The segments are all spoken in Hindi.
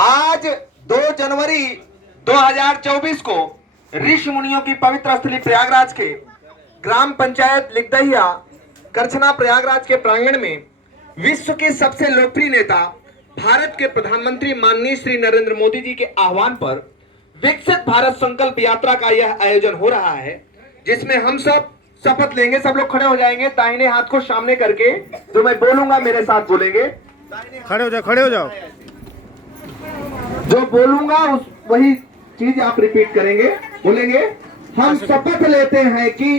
आज 2 जनवरी 2024 को ऋषि मुनियों की पवित्र स्थली प्रयागराज के ग्राम पंचायत लिगदहिया करछना प्रयागराज के प्रांगण में विश्व के सबसे लोकप्रिय नेता भारत के प्रधानमंत्री माननीय श्री नरेंद्र मोदी जी के आह्वान पर विकसित भारत संकल्प यात्रा का यह आयोजन हो रहा है, जिसमें हम सब शपथ लेंगे। सब लोग खड़े हो जाएंगे, दाहिने हाथ को सामने करके जो मैं बोलूंगा मेरे साथ बोलेंगे। खड़े हो जाओ, खड़े हो जाओ। जो बोलूंगा उस वही चीज आप रिपीट करेंगे, बोलेंगे। हम शपथ लेते हैं कि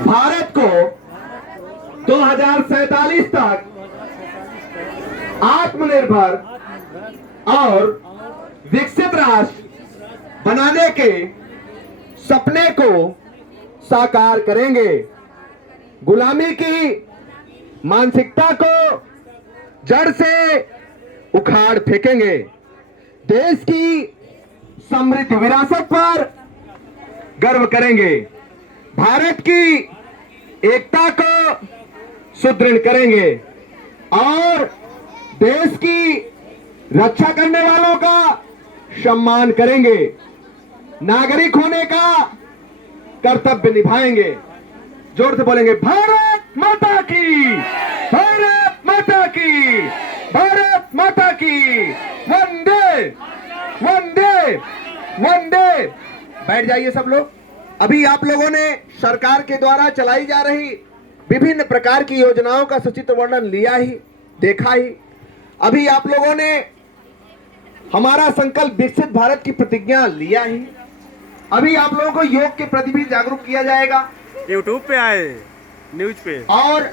भारत को 2047 तक आत्मनिर्भर और विकसित राष्ट्र बनाने के सपने को साकार करेंगे। गुलामी की मानसिकता को जड़ से उखाड़ फेंकेंगे। देश की समृद्ध विरासत पर गर्व करेंगे। भारत की एकता को सुदृढ़ करेंगे और देश की रक्षा करने वालों का सम्मान करेंगे। नागरिक होने का कर्तव्य निभाएंगे। जोर से बोलेंगे, भारत माता की, भारत माता की, भारत माता की, वंदे वंदे वंदे। बैठ जाइए सब लोग। अभी आप लोगों ने सरकार के द्वारा चलाई जा रही विभिन्न प्रकार की योजनाओं का सचित्र वर्णन लिया ही, देखा ही। अभी आप लोगों ने हमारा संकल्प विकसित भारत की प्रतिज्ञा लिया ही। अभी आप लोगों को योग के प्रति भी जागरूक किया जाएगा। यूट्यूब पे आए, न्यूज पे। और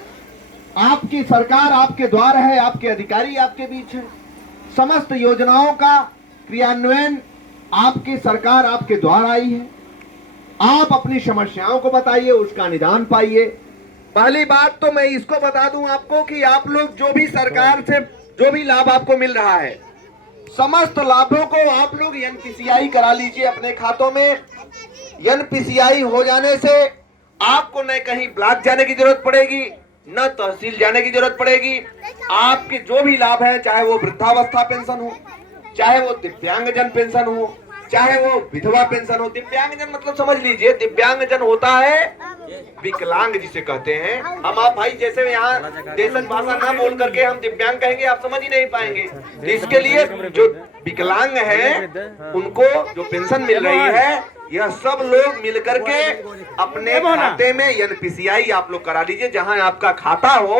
आपकी सरकार आपके द्वार है, आपके अधिकारी आपके बीच है। समस्त योजनाओं का क्रियान्वयन आपकी सरकार आपके द्वार आई है। आप अपनी समस्याओं को बताइए, उसका निदान पाइए। पहली बात तो मैं इसको बता दूं आपको कि आप लोग जो भी सरकार से जो भी लाभ आपको मिल रहा है, समस्त लाभों को आप लोग एनपीसीआई करा लीजिए अपने खातों में। एनपीसीआई हो जाने से आपको न कहीं ब्लॉक जाने की जरूरत पड़ेगी, न तहसील जाने की जरूरत पड़ेगी। आपके जो भी लाभ है, चाहे वो वृद्धावस्था पेंशन हो, चाहे वो दिव्यांगजन पेंशन हो, चाहे वो विधवा पेंशन हो। दिव्यांगजन मतलब समझ लीजिए, दिव्यांगजन होता है विकलांग जिसे कहते हैं। हम आप भाई जैसे यहाँ देशज भाषा ना बोल करके हम दिव्यांग कहेंगे, आप समझ ही नहीं पाएंगे। तो इसके लिए जो विकलांग है उनको जो पेंशन मिल रही है, यह सब लोग मिलकर के अपने खाते में एनपीसीआई आप लोग करा लीजिए। जहां आपका खाता हो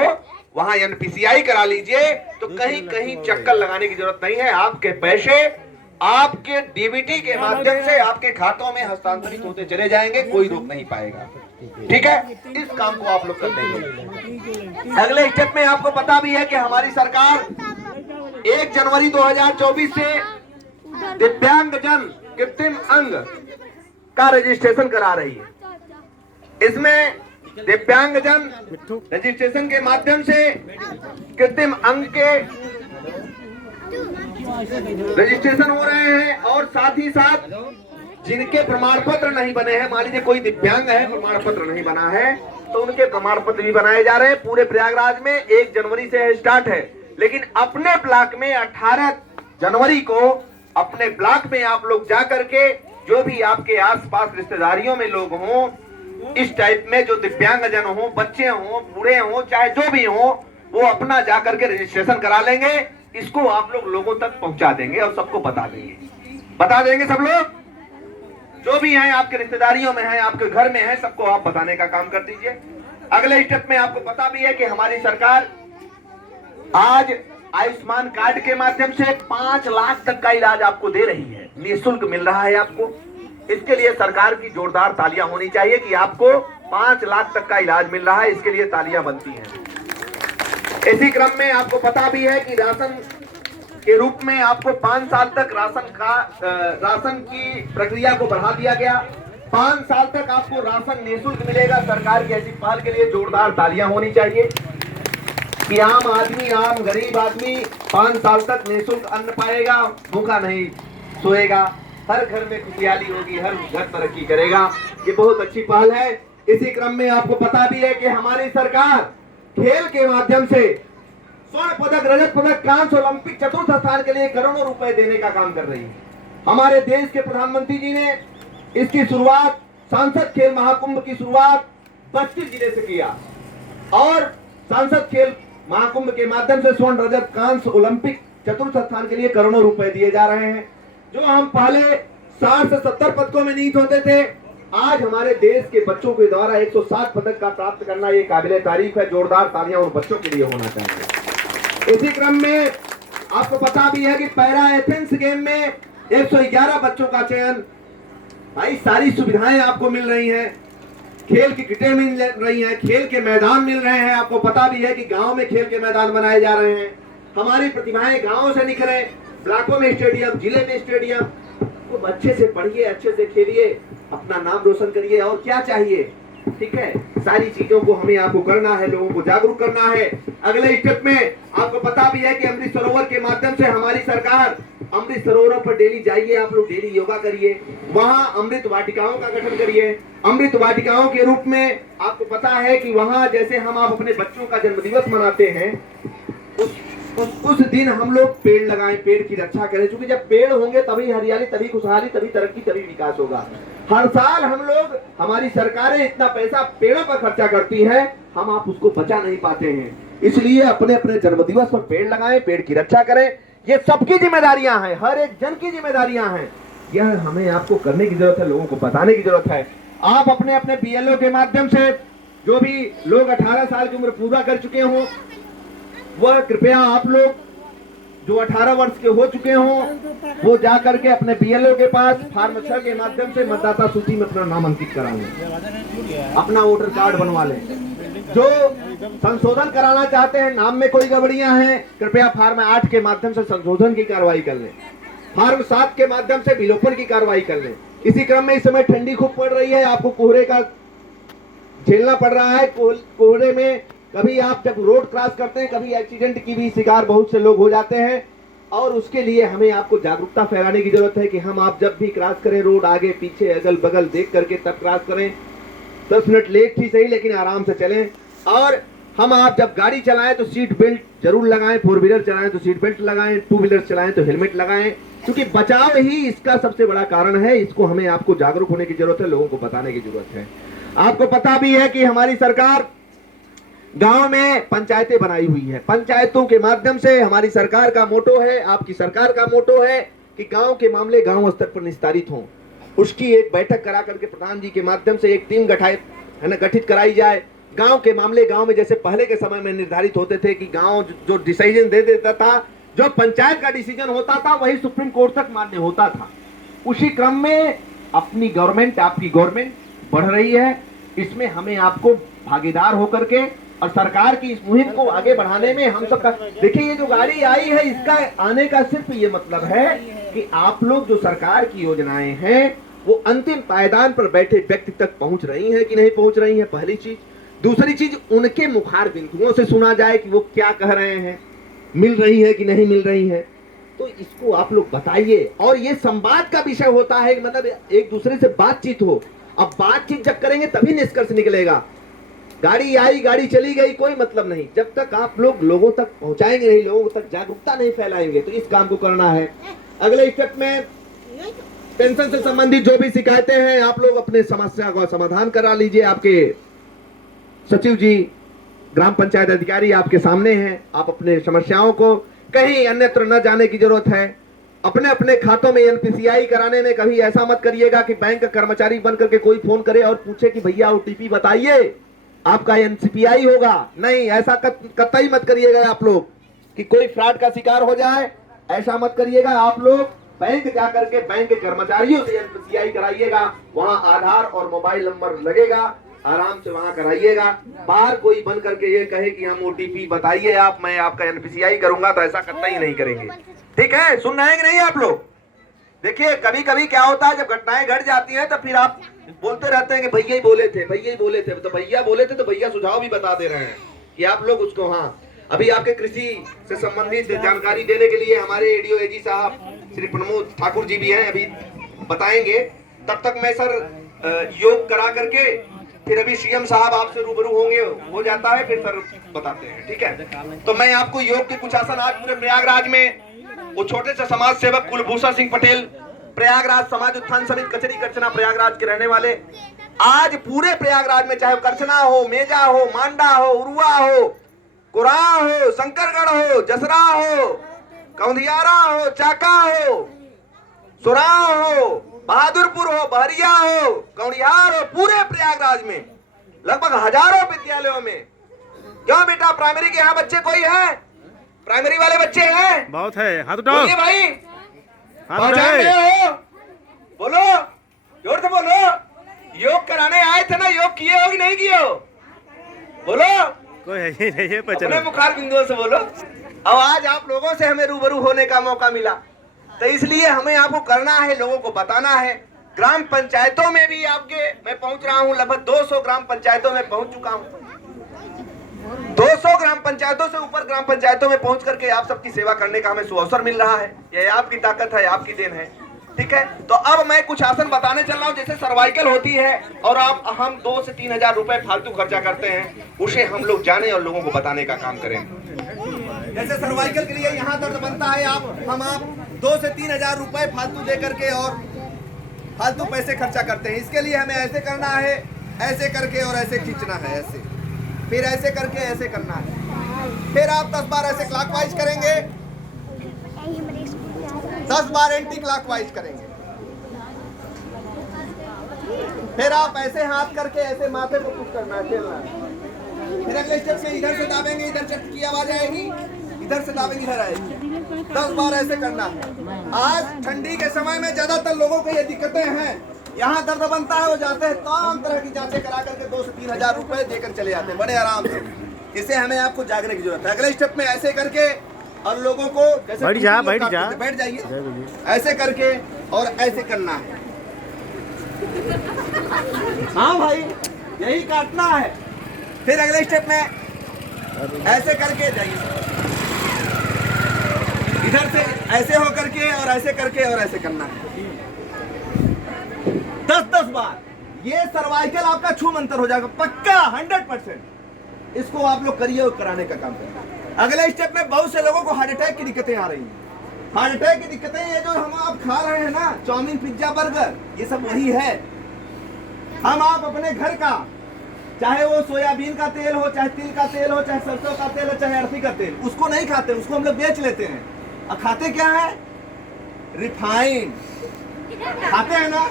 वहां एनपीसीआई करा लीजिए, तो कहीं कहीं चक्कर लगाने की जरूरत नहीं है। आपके पैसे आपके डीबीटी के माध्यम से आपके खातों में हस्तांतरित होते चले जाएंगे, कोई रोक नहीं पाएगा। ठीक है, इस काम को आप लोग कर देंगे। अगले स्टेप में आपको पता भी है कि हमारी सरकार 1 जनवरी 2024 से दिव्यांगजन कृत्रिम अंग का रजिस्ट्रेशन करा रही है। इसमें दिव्यांगजन रजिस्ट्रेशन के माध्यम से कृत्रिम अंग के रजिस्ट्रेशन हो रहे हैं और साथ ही साथ जिनके प्रमाण पत्र नहीं बने हैं, मान लीजिए कोई दिव्यांग है, प्रमाण पत्र नहीं बना है, तो उनके प्रमाण पत्र भी बनाए जा रहे हैं। पूरे प्रयागराज में 1 जनवरी से स्टार्ट है, लेकिन अपने ब्लॉक में 18 जनवरी को अपने ब्लॉक में आप लोग जा करके जो भी आपके आसपास रिश्तेदारियों में लोग हों, इस टाइप में जो दिव्यांगजन हो, बच्चे हो, बूढ़े हो, चाहे जो भी हो, वो अपना जा करके रजिस्ट्रेशन करा लेंगे। इसको आप लोग लोगों तक पहुंचा देंगे और सबको बता देंगे सब लोग जो भी हैं, आपके रिश्तेदारियों में हैं, आपके घर में हैं, सबको आप बताने का काम कर दीजिए। अगले स्टेप में आपको पता भी है कि हमारी सरकार आज आयुष्मान कार्ड के माध्यम से 5 लाख तक का इलाज आपको दे रही है, निःशुल्क मिल रहा है आपको। इसके लिए सरकार की जोरदार तालियां होनी चाहिए कि आपको 5 लाख तक का इलाज मिल रहा है, इसके लिए तालियां बनती हैं। इसी क्रम में आपको पता भी है कि राशन के रूप में आपको 5 साल तक राशन की प्रक्रिया को बढ़ा दिया गया। 5 साल तक आपको राशन निःशुल्क मिलेगा। सरकार की ऐसी पहल के लिए जोरदार तालियां होनी चाहिए कि आम आदमी, आम गरीब आदमी 5 साल तक निःशुल्क अन्न पाएगा, भूखा नहीं सोएगा, हर घर में खुशहाली होगी, हर घर तरक्की करेगा। ये बहुत अच्छी पहल है। इसी क्रम में आपको पता भी है कि हमारी सरकार खेल के माध्यम से स्वर्ण पदक, रजत पदक, कांस्य, ओलंपिक, चतुर्थ स्थान के लिए करोड़ों रुपए देने का काम कर रही है। हमारे देश के प्रधानमंत्री जी ने इसकी शुरुआत, सांसद खेल महाकुंभ की शुरुआत बस्ती जिले से किया और सांसद खेल महाकुंभ के माध्यम से स्वर्ण, रजत, कांस्य, ओलंपिक, चतुर्थ स्थान के लिए करोड़ों रुपए दिए जा रहे हैं। जो हम पहले 60 से 70 पदकों में निहित होते थे, आज हमारे देश के बच्चों के द्वारा 107 पदक का प्राप्त करना ये काबिले तारीफ है। जोरदार तालियां उन बच्चों के लिए होना चाहिए। इसी क्रम में आपको पता भी है कि पैरा एथेंस गेम में 111 बच्चों का चयन, भाई सारी सुविधाएं आपको मिल रही हैं, खेल की किटें मिल रही हैं, खेल के मैदान मिल रहे हैं। आपको पता भी है कि गांव में खेल के मैदान बनाए जा रहे हैं। हमारी प्रतिभाएं गांव से निखरे, ब्लॉकों में स्टेडियम, जिले में स्टेडियम। तो अच्छे से पढ़िए, अच्छे से खेलिए, अपना नाम रोशन करिए, और क्या चाहिए, ठीक है। सारी चीजों को हमें आपको करना है, लोगों को जागरूक करना है। अगले स्टेप में आपको पता भी है कि अमृत सरोवर के माध्यम से हमारी सरकार, अमृत सरोवरों पर डेली जाइए, आप लोग डेली योगा करिए, वहां अमृत वाटिकाओं का गठन करिए। अमृत वाटिकाओं के रूप में आपको पता है कि वहां जैसे हम आप अपने बच्चों का जन्मदिवस मनाते हैं, उस दिन हम लोग पेड़ लगाएं, पेड़ की रक्षा करें, क्योंकि जब पेड़ होंगे तभी हरियाली, तभी खुशहाली, तभी तरक्की, तभी विकास होगा। हर साल हम लोग, हमारी सरकारें इतना पैसा पेड़ों पर खर्चा करती हैं, हम आप उसको बचा नहीं पाते हैं। इसलिए अपने अपने जन्मदिवस पर पेड़ लगाएं, पेड़ की रक्षा करें। ये सबकी जिम्मेदारियां हैं, हर एक जन की जिम्मेदारियां हैं। यह हमें आपको करने की जरूरत है, लोगों को बताने की जरूरत है। आप अपने अपने बीएलओ के माध्यम से, जो भी लोग 18 साल की उम्र पूरा कर चुके हों, वह कृपया आप लोग जो 18 वर्ष के हो चुके हों, वो जा करके अपने बीएलओ के पास फॉर्म 6 के माध्यम से मतदाता सूची में अपना नाम अंकित करा लें, अपना वोटर कार्ड बनवा लें। जो संशोधन कराना चाहते हैं, नाम में कोई गड़बड़ियां हैं, कृपया फॉर्म 8 के माध्यम से संशोधन की कार्रवाई कर लें, फॉर्म 7 के माध्यम से विलोपन की कार्रवाई कर लें। इसी क्रम में इस समय ठंडी खूब पड़ रही है, आपको कोहरे का झेलना पड़ रहा है। कोहरे में कभी आप जब रोड क्रॉस करते हैं, कभी एक्सीडेंट की भी शिकार बहुत से लोग हो जाते हैं, और उसके लिए हमें आपको जागरूकता फैलाने की जरूरत है कि हम आप जब भी क्रॉस करें, रोड आगे पीछे अगल बगल देख करके तब क्रॉस करें। 10 मिनट लेट ही सही, लेकिन आराम से चलें। और हम आप जब गाड़ी चलाएं तो सीट बेल्ट जरूर लगाएं, 4 व्हीलर चलाएं तो सीट बेल्ट लगाएं, 2 व्हीलर चलाएं तो हेलमेट लगाएं, क्योंकि बचाव ही इसका सबसे बड़ा कारण है। इसको हमें आपको जागरूक होने की जरूरत है, लोगों को बताने की जरूरत है। आपको पता भी है कि हमारी सरकार गांव में पंचायतें बनाई हुई है। पंचायतों के माध्यम से हमारी सरकार का मोटो है, आपकी सरकार का मोटो है कि गांव के मामले गांव स्तर पर निस्तारित हों। उसकी एक बैठक करा करके प्रधान जी के माध्यम से एक टीम गठित कराई जाए। गांव के मामले गांव में जैसे पहले के समय में निर्धारित होते थे कि गांव जो डिसीजन दे देता था, जो पंचायत का डिसीजन होता था, वही सुप्रीम कोर्ट तक मान्य होता था। उसी क्रम में अपनी गवर्नमेंट, आपकी गवर्नमेंट बढ़ रही है। इसमें हमें आपको भागीदार होकर के और सरकार की इस मुहिम को आगे बढ़ाने में हम सबका, देखिए ये जो गाड़ी आई है, इसका आने का सिर्फ ये मतलब है कि आप लोग जो सरकार की योजनाएं हैं वो अंतिम पायदान पर बैठे व्यक्ति तक पहुंच रही हैं कि नहीं पहुंच रही हैं, पहली चीज। दूसरी चीज, उनके मुखार बिंदुओं से सुना जाए कि वो क्या कह रहे हैं, मिल रही है कि नहीं मिल रही है, तो इसको आप लोग बताइए। और ये संवाद का विषय होता है, मतलब एक दूसरे से बातचीत हो। अब बातचीत जब करेंगे तभी निष्कर्ष निकलेगा। गाड़ी आई, गाड़ी चली गई, कोई मतलब नहीं। जब तक आप लोग लोगों तक पहुंचाएंगे नहीं, लोगों तक जागरूकता नहीं फैलाएंगे, तो इस काम को करना है। अगले स्टेप में पेंशन से संबंधित जो भी शिकायतें हैं, आप लोग अपने समस्या का समाधान करा लीजिए। आपके सचिव जी, ग्राम पंचायत अधिकारी आपके सामने हैं। आप अपने समस्याओं को कहीं अन्यत्र न जाने की जरूरत है। अपने अपने खातों में एनपीसीआई कराने में कभी ऐसा मत करिएगा कि बैंक कर्मचारी बन करके कोई फोन करे और पूछे कि भैया ओटीपी बताइए, आपका एनसीपीआई होगा। नहीं, ऐसा कतई मत करिएगा आप लोग कि कोई फ्रॉड का शिकार हो जाए, ऐसा मत करिएगा। आप लोग बैंक जाकर के बैंक के कर्मचारियों से एनपीसीआई कराइएगा, वहां आधार और मोबाइल नंबर लगेगा, आराम से वहां कराइएगा। बाहर कोई बन करके ये कहे कि हम ओटीपी बताइए आप, मैं आपका एनपीसीआई करूंगा, तो ऐसा कतई नहीं करेंगे। ठीक है, सुन रहे हैं कि नहीं आप लोग? देखिए कभी कभी क्या होता है, जब घटनाएं घट जाती हैं तो फिर आप बोलते रहते हैं कि भैया ही बोले थे, भैया ही बोले थे। तो भैया बोले थे तो भैया सुझाव भी बता दे रहे हैं कि आप लोग उसको, हाँ, अभी आपके कृषि से संबंधित जानकारी देने के लिए हमारे एडीओ एजी साहब श्री प्रमोद ठाकुर जी भी हैं, अभी बताएंगे। तब तक मैं सर योग करा करके फिर अभी सीएम साहब आपसे रूबरू होंगे, हो जाता है, फिर सर बताते हैं, ठीक है। तो मैं आपको योग के कुछ आसन आज पूरे प्रयागराज में, वो छोटे से समाज सेवक कुलभूषण सिंह पटेल, प्रयागराज समाज उत्थान समिति कचरी करचना प्रयागराज के रहने वाले, आज पूरे प्रयागराज में चाहे करचना हो, मेजा हो, मांडा हो, उरुआ हो, कुराह हो, शंकरगढ़ हो, जसरा हो, कौंधियारा हो, चाका हो, सुराव हो, बहादुरपुर हो, बहरिया हो, कौड़िहार हो, पूरे प्रयागराज में लगभग हजारों विद्यालयों में। क्यों बेटा, प्राइमरी के यहाँ बच्चे कोई है? प्राइमरी वाले बच्चे हैं? बहुत है। हाथ उठाओ। बोलिए भाई, हाथ पहचान उठाओ। रहे हो? बोलो, जोर से बोलो। योग कराने आए थे ना, योग किए हो कि नहीं किए हो? बोलो, कोई है ही नहीं है, अपने मुखार बिंदुओं से बोलो। अब आज आप लोगों से हमें रूबरू होने का मौका मिला, तो इसलिए हमें आपको करना है, लोगों को बताना है। ग्राम पंचायतों में भी आपके मैं पहुंच रहा हूं, लगभग 200 ग्राम पंचायतों में पहुंच चुका हूं। 200 ग्राम पंचायतों से ऊपर ग्राम पंचायतों में पहुंच करके आप सबकी सेवा करने का हमें सुअवसर मिल रहा है। यह आपकी ताकत है, आपकी देन है, ठीक है। तो अब मैं कुछ आसन बताने चल रहा हूं। जैसे सर्वाइकल होती है और हम 2 से 3 हजार रुपए फालतू खर्चा करते हैं, उसे हम लोग जाने और लोगों को बताने का काम करें। जैसे सर्वाइकल के लिए यहाँ दर्द बनता है, आप 2 से 3 हजार रुपए फालतू दे करके और फालतू पैसे खर्चा करते हैं। इसके लिए हमें ऐसे करना है, ऐसे करके और ऐसे खींचना है, ऐसे, फिर ऐसे करके ऐसे करना है। फिर आप 10 बार ऐसे क्लॉकवाइज करेंगे, 10 बार एंटी क्लॉकवाइज करेंगे। फिर आप ऐसे हाथ करके ऐसे माथे को पुश करना है, खेलना है। फिर अगले स्टेप में इधर से दाबेंगे, इधर चट की आवाज आएगी, इधर से दाबेंगे, इधर आएगी। 10 बार ऐसे करना है। आज ठंडी के समय में ज्यादातर लोगों को ये दिक्कतें हैं, यहाँ दर्द बनता है, वो जाते हैं तमाम तरह की जांचें करा करके 2 से 3 हजार रुपए देकर चले जाते हैं बड़े आराम से। इसे हमें आपको जागने की जरूरत है। अगले स्टेप में ऐसे करके और लोगों को जैसे बैठ जाइए, ऐसे करके और ऐसे करना है। हाँ भाई, यही काटना है। फिर अगले स्टेप में ऐसे करके जाइए, इधर से ऐसे हो करके और ऐसे करके और ऐसे करना है 10-10 बार। ये सर्वाइकल आपका छू मंतर हो जाएगा पक्का 100%। इसको आप लोग करिए और कराने का काम करें। अगले स्टेप में बहुत से लोगों को हार्ट अटैक की दिक्कतें आ रही हैं। हार्ट अटैक की दिक्कतें ये जो हम आप खा रहे हैं ना, चाउमीन, पिज्जा, बर्गर, ये सब वही है। हम आप अपने घर का, चाहे वो सोयाबीन का तेल हो, चाहे तिल का तेल हो, चाहे सरसों का तेल हो, चाहे अरसी का तेल, उसको नहीं खाते, उसको हम लोग बेच लेते हैं। और खाते क्या है? रिफाइंड खाते हैं ना।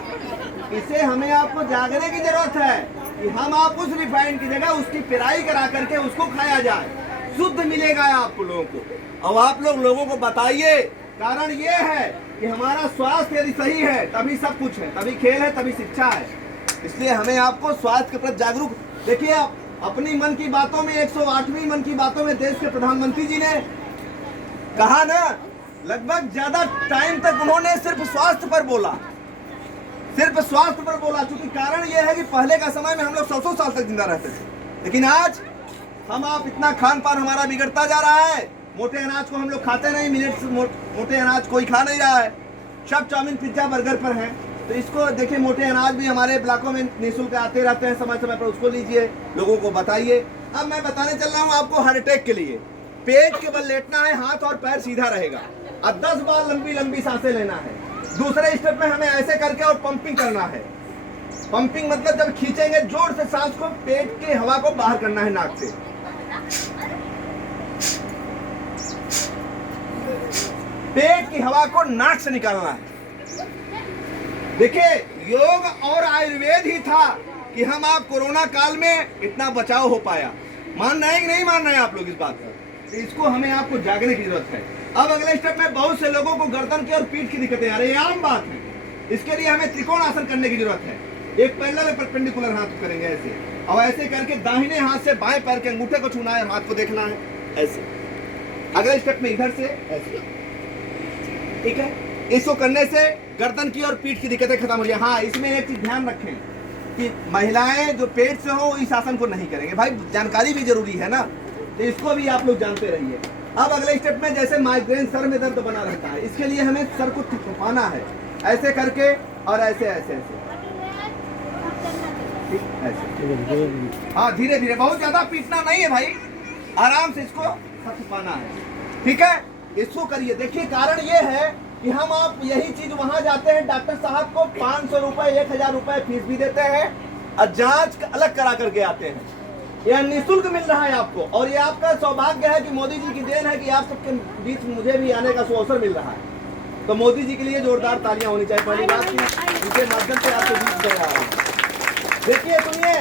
इसे हमें आपको जागने की जरूरत है कि हम आप उस रिफाइंड की जगह उसकी पिराई करा करके उसको खाया जाए, शुद्ध मिलेगा आप लोगों को। अब आप लोगों को बताइए, कारण ये है कि हमारा स्वास्थ्य यदि सही है तभी सब कुछ है, तभी खेल है, तभी शिक्षा है। इसलिए हमें आपको स्वास्थ्य के प्रति जागरूक। देखिए, आप अपनी मन की बातों में 108वीं मन की बातों में देश के प्रधानमंत्री जी ने कहा ना, लगभग ज्यादा टाइम तक उन्होंने सिर्फ स्वास्थ्य पर बोला, सिर्फ स्वास्थ्य पर बोला। क्योंकि कारण यह है कि पहले का समय में हम लोग 100 साल तक जिंदा रहते थे, लेकिन आज हम आप इतना खान पान हमारा बिगड़ता जा रहा है। मोटे अनाज को हम लोग खाते नहीं, मिलेट्स मोटे अनाज कोई खा नहीं रहा है, सब चाउमीन, पिज्जा, बर्गर पर है। तो इसको देखिए, मोटे अनाज भी हमारे ब्लॉकों में निःशुल्क आते रहते हैं, समय समय पर उसको लीजिए, लोगों को बताइए। अब मैं बताने चल रहा हूँ आपको हार्ट अटैक के लिए पेट के बल लेटना है, हाथ और पैर सीधा रहेगा और 10 बार लंबी लंबी सांसें लेना है। दूसरे स्टेप में हमें ऐसे करके और पंपिंग करना है। पंपिंग मतलब जब खींचेंगे जोर से सांस को, पेट की हवा को बाहर करना है नाक से। पेट की हवा को नाक से निकालना है। देखिए, योग और आयुर्वेद ही था कि हम आप कोरोना काल में इतना बचाव हो पाया। मानना है कि नहीं मानना है आप लोग इस बात पर? इसको हमें आपको जागने की जरूरत है। अब अगले स्टेप में बहुत से लोगों को गर्दन की और पीठ की दिक्कतें आ रही है, आम बात है। इसके लिए हमें त्रिकोण आसन करने की जरूरत है। एक पैरेलल परपेंडिकुलर हाथ करेंगे ऐसे, और ऐसे करके दाहिने हाथ से बाएं पैर के अंगूठे को छूना है, हाथ को देखना है ऐसे। अगले स्टेप में इधर से ऐसे, ठीक है। इसको करने से गर्दन की और पीठ की दिक्कतें खत्म हो जाए। हाँ, इसमें एक चीज ध्यान रखें कि महिलाएं जो पेट से हो इस आसन को नहीं करेंगे। भाई, जानकारी भी जरूरी है ना, तो इसको भी आप लोग जानते रहिए। अब अगले स्टेप में जैसे माइग्रेन, सर में दर्द बना रहता है, इसके लिए हमें सर को थपथपाना है, ऐसे करके और ऐसे ऐसे ऐसे। ठीक, ऐसे। हाँ, धीरे धीरे, बहुत ज्यादा पीटना नहीं है भाई, आराम से इसको खपाना है, ठीक है। इसको करिए। देखिए कारण ये है कि हम आप यही चीज वहां जाते हैं, डॉक्टर साहब को 500 रुपए 1000 रुपए फीस भी देते हैं और जांच अलग करा करके आते हैं। यह निःशुल्क मिल रहा है आपको, और ये आपका सौभाग्य है कि मोदी जी की देन है कि आप सबके बीच मुझे भी आने का अवसर मिल रहा है। तो मोदी जी के लिए जोरदार तालियां होनी चाहिए। पहली बात की इनके माध्यम से आपके बीच दे रहा हूं। देखिए सुनिए,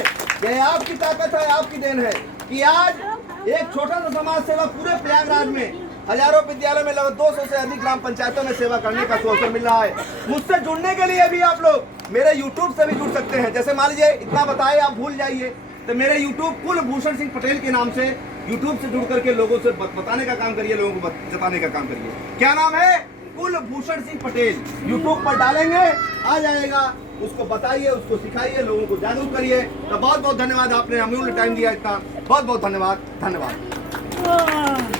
यह आपकी ताकत है, आपकी देन है कि आज एक छोटा सा समाज सेवा पूरे प्रयागराज में हजारों विद्यालयों में लगभग 200 से अधिक ग्राम पंचायतों में सेवा करने का अवसर मिल रहा है। मुझसे जुड़ने के लिए भी आप लोग मेरे YouTube से भी जुड़ सकते हैं। जैसे मान लीजिए इतना बताए आप भूल जाइए, तो मेरे YouTube कुलभूषण सिंह पटेल के नाम से YouTube से जुड़ करके लोगों से बताने का काम करिए, लोगों को जताने का काम करिए। क्या नाम है? कुलभूषण सिंह पटेल। YouTube पर डालेंगे आ जाएगा, उसको बताइए, उसको सिखाइए, लोगों को जागरूक करिए। तो बहुत बहुत धन्यवाद, आपने अमूल्य टाइम दिया इतना, बहुत बहुत धन्यवाद। धन्यवाद।